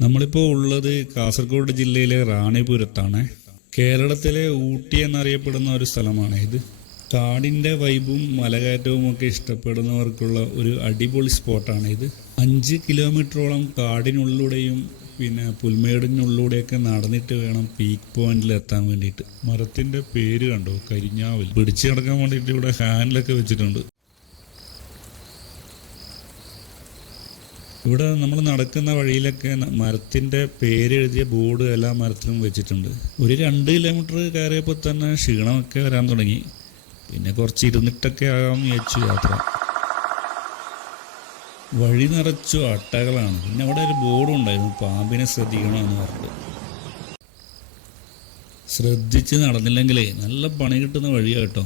നമ്മളിപ്പോൾ ഉള്ളത് കാസർഗോഡ് ജില്ലയിലെ റാണിപുരത്താണ്. കേരളത്തിലെ ഊട്ടി എന്നറിയപ്പെടുന്ന ഒരു സ്ഥലമാണ് ഇത്. കാടിന്റെ വൈബും മലകയറ്റവും ഒക്കെ ഇഷ്ടപ്പെടുന്നവർക്കുള്ള ഒരു അടിപൊളി സ്പോട്ടാണ് ഇത്. അഞ്ച് കിലോമീറ്ററോളം കാടിനുള്ളിലൂടെയും പിന്നെ പുൽമേടിനുള്ളിലൂടെയൊക്കെ നടന്നിട്ട് വേണം പീക്ക് പോയിന്റിൽ എത്താൻ വേണ്ടിയിട്ട്. മരത്തിന്റെ പേര് കണ്ടോ? കരിഞ്ഞാവിൽ. പിടിച്ചു കിടക്കാൻ വേണ്ടിയിട്ട് ഇവിടെ ഹാൻഡിലൊക്കെ വെച്ചിട്ടുണ്ട്. ഇവിടെ നമ്മൾ നടക്കുന്ന വഴിയിലൊക്കെ മരത്തിന്റെ മരത്തിന്റെ പേര് എഴുതിയ ബോർഡ് എല്ലാ മരത്തിലും വെച്ചിട്ടുണ്ട്. ഒരു രണ്ട് കിലോമീറ്റർ കയറിയപ്പോൾ തന്നെ ക്ഷീണമൊക്കെ വരാൻ തുടങ്ങി. പിന്നെ കുറച്ച് ഇരുന്നിട്ടൊക്കെ ആകാം വിചാരിച്ചു യാത്ര. വഴി നിറച്ചു അട്ടകളാണ്. പിന്നെ അവിടെ ഒരു ബോർഡും ഉണ്ടായിരുന്നു. പാമ്പിനെ ശ്രദ്ധിക്കണമെന്ന് പറഞ്ഞിട്ട്. ശ്രദ്ധിച്ച് നടന്നില്ലെങ്കിലേ നല്ല പണി കിട്ടുന്ന വഴിയാട്ടോ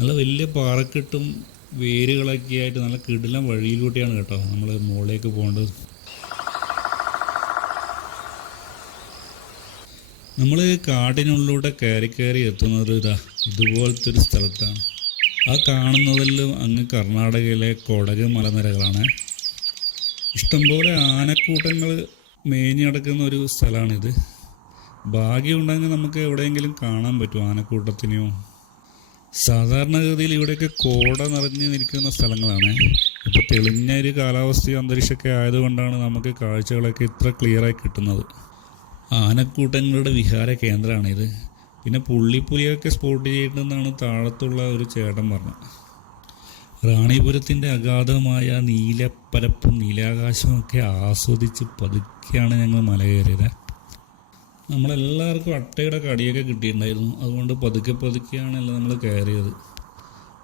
നല്ല വലിയ പാറക്കെട്ടും വേരുകളൊക്കെ ആയിട്ട് നല്ല കിടിലം വഴിയിലൂടെയാണ് കേട്ടോ നമ്മൾ മുകളിലേക്ക് പോകേണ്ടത്. നമ്മൾ കാടിനുള്ളിലൂടെ കയറി കയറി എത്തുന്നത് ഇതാ ഇതുപോലത്തെ ഒരു സ്ഥലത്താണ്. ആ കാണുന്നതെല്ലാം അങ്ങ് കർണാടകയിലെ കൊടക് മലനിരകളാണ്. ഇഷ്ടംപോലെ ആനക്കൂട്ടങ്ങൾ മേഞ്ഞു നടക്കുന്ന ഒരു സ്ഥലമാണിത്. ഭാഗ്യമുണ്ടെങ്കിൽ നമുക്ക് എവിടെയെങ്കിലും കാണാൻ പറ്റും ആനക്കൂട്ടത്തിനെയോ. സാധാരണഗതിയിൽ ഇവിടെയൊക്കെ കോട നിറഞ്ഞു നിൽക്കുന്ന സ്ഥലങ്ങളാണ്. ഇപ്പൊ തെളിഞ്ഞ ഒരു കാലാവസ്ഥയും അന്തരീക്ഷമൊക്കെ ആയതുകൊണ്ടാണ് നമുക്ക് കാഴ്ചകളൊക്കെ ഇത്ര ക്ലിയറായി കിട്ടുന്നത്. ആനക്കൂട്ടങ്ങളുടെ വിഹാര കേന്ദ്രമാണിത്. പിന്നെ പുള്ളിപ്പുലിയൊക്കെ സ്പോട്ട് ചെയ്തിട്ടെന്നാണ് താഴത്തുള്ള ഒരു ചേട്ടൻ പറഞ്ഞത്. റാണിപുരത്തിന്റെ അഗാധമായ നീലപ്പരപ്പും നീലാകാശവും ഒക്കെ ആസ്വദിച്ച് പതുക്കെയാണ് ഞങ്ങൾ മല കയറിയത് നമ്മളെല്ലാവർക്കും അട്ടയുടെ കടിയൊക്കെ കിട്ടിയിട്ടുണ്ടായിരുന്നു. അതുകൊണ്ട് പതുക്കെ പതുക്കെയാണല്ലോ നമ്മൾ കയറിയത്.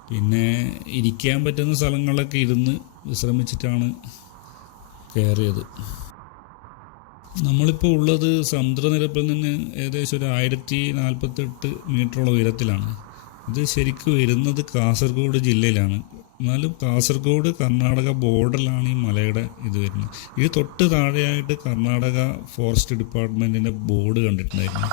പിന്നെ ഇരിക്കാൻ പറ്റുന്ന സ്ഥലങ്ങളിലൊക്കെ ഇരുന്ന് വിശ്രമിച്ചിട്ടാണ് കയറിയത്. നമ്മളിപ്പോൾ ഉള്ളത് സമുദ്രനിരപ്പിൽ നിന്ന് ഏകദേശം ഒരു ആയിരത്തി നാൽപ്പത്തെട്ട് മീറ്ററോളം ഉയരത്തിലാണ്. ഇത് ശരിക്കും വരുന്നത് കാസർഗോഡ് ജില്ലയിലാണ്. എന്നാലും കാസർഗോഡ് കർണാടക ബോർഡറിലാണ് ഈ മലയുടെ ഇത് വരുന്നത്. ഇത് തൊട്ട് താഴെയായിട്ട് കർണാടക ഫോറസ്റ്റ് ഡിപ്പാർട്ട്മെന്റിന്റെ ബോർഡ് കണ്ടിട്ടുണ്ടായിരുന്നു.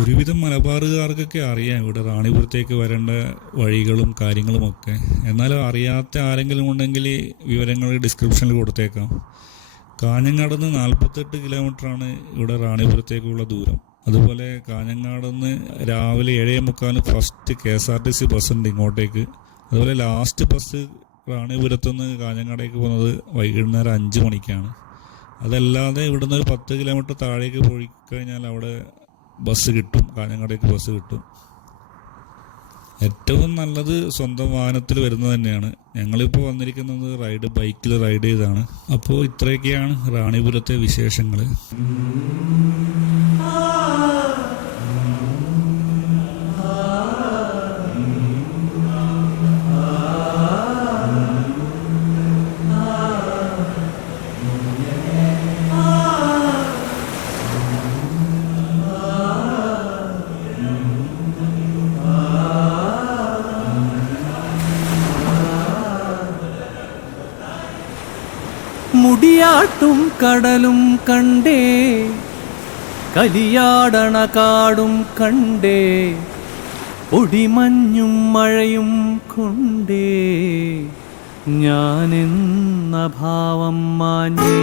ഒരുവിധം മലബാറുകാർക്കൊക്കെ അറിയാം ഇവിടെ റാണിപുരത്തേക്ക് വരേണ്ട വഴികളും കാര്യങ്ങളുമൊക്കെ എന്നാലും അറിയാത്ത ആരെങ്കിലും ഉണ്ടെങ്കിൽ വിവരങ്ങൾ ഡിസ്ക്രിപ്ഷനിൽ കൊടുത്തേക്കാം. കാഞ്ഞങ്ങാട് നിന്ന് നാൽപ്പത്തെട്ട് കിലോമീറ്ററാണ് ഇവിടെ റാണിപുരത്തേക്കുള്ള ദൂരം. അതുപോലെ കാഞ്ഞങ്ങാട് നിന്ന് രാവിലെ ഏഴേ മുക്കാലിന് first K S R T C bus ഉണ്ട് ഇങ്ങോട്ടേക്ക്. അതുപോലെ ലാസ്റ്റ് ബസ് റാണിപുരത്തു നിന്ന് കാഞ്ഞങ്ങാടേക്ക് പോകുന്നത് വൈകുന്നേരം അഞ്ച് മണിക്കാണ്. അതല്ലാതെ ഇവിടുന്ന് ഒരു പത്ത് കിലോമീറ്റർ താഴേക്ക് പോയി കഴിഞ്ഞാൽ അവിടെ ബസ് കിട്ടും കാഞ്ഞങ്ങാടേക്ക് ബസ് കിട്ടും. ഏറ്റവും നല്ലത് സ്വന്തം വാഹനത്തിൽ വരുന്നത് തന്നെയാണ്. ഞങ്ങളിപ്പോൾ വന്നിരിക്കുന്നത് റൈഡ് ബൈക്കിൽ റൈഡ് ചെയ്താണ് അപ്പോൾ ഇത്രയൊക്കെയാണ് റാണിപുരത്തെ വിശേഷങ്ങൾ മുടിയാട്ടും കടലും കണ്ടേ കലിയാടണ കാടും കണ്ടേ പൊടിമഞ്ഞും മഴയും കൊണ്ടേ ഞാനെന്ന ഭാവം മാഞ്ഞേ.